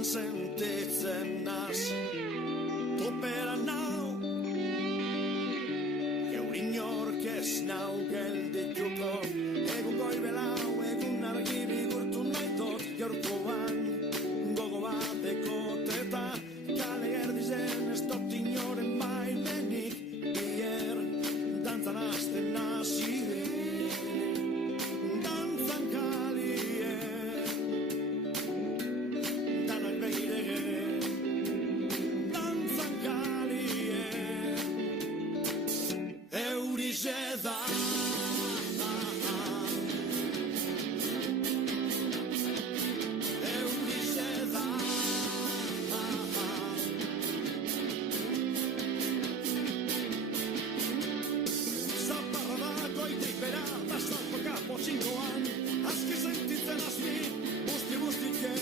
Dagolan sentitzen naz topera nau Geurin orkez nau geldituko Egun goibelau, egun argi bigurtu naitot Gaurkoan gogo bateko teta Kale erdizen ez dut inoren baimenik Bier dantzan azten nazire Dantzan kalie Danak behirege Dantzan kalie Eurize da Potxingoan, azki sentitzen azmi, busti-bustike,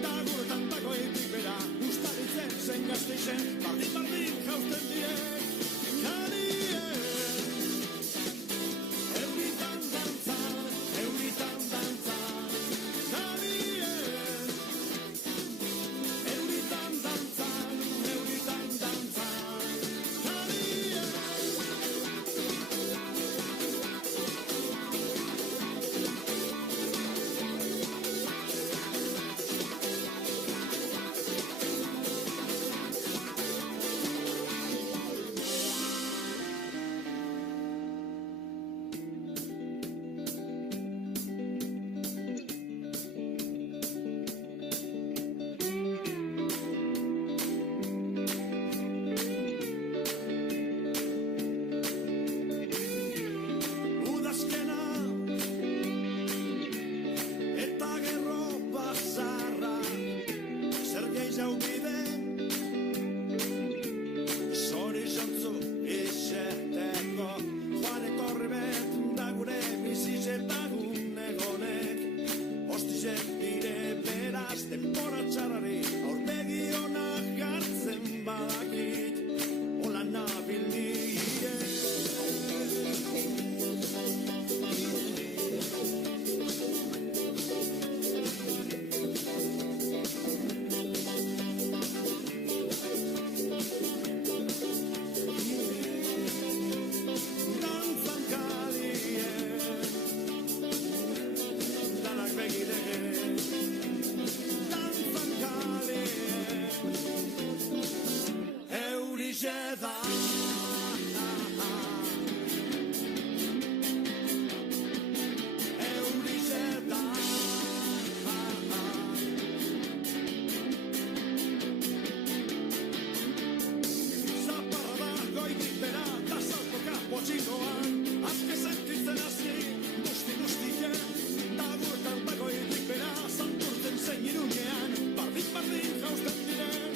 daguretan dagoetik bera, ustaritzen zen gazteizen, bardin-bardin jausten direk, kalie. Euritan dantzan, kalie. Euritan dantzan, kalie. Denbora txarrari aurpegi ona jartzen badakit Ola nabil nire Dantzan kalie Danak begirege Eurize da Eurize da Zaparra da goitik bera da saltoka potxingoan Azke sentitzen hazi, busti-bustike Daguretan dagoetik bera santurtzen zein irunean Bardin-bardin jausten diren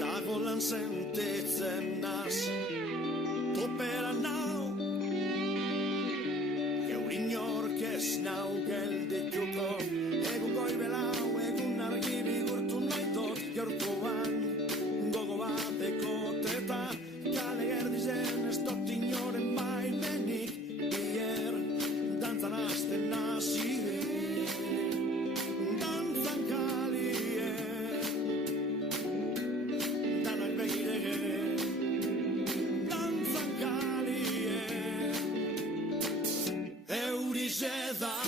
Dagolan sentitzen naz topera nau Geurin orkez nau geldituko Egun goibelau, egun argi bigurtu naitot Gaurkoan gogo bateko teta Kale erdizen ez dut inoren baimenik Bier dantzan azten nazire Dantzan kalie Danak behirege Dantzan kalie Eurize da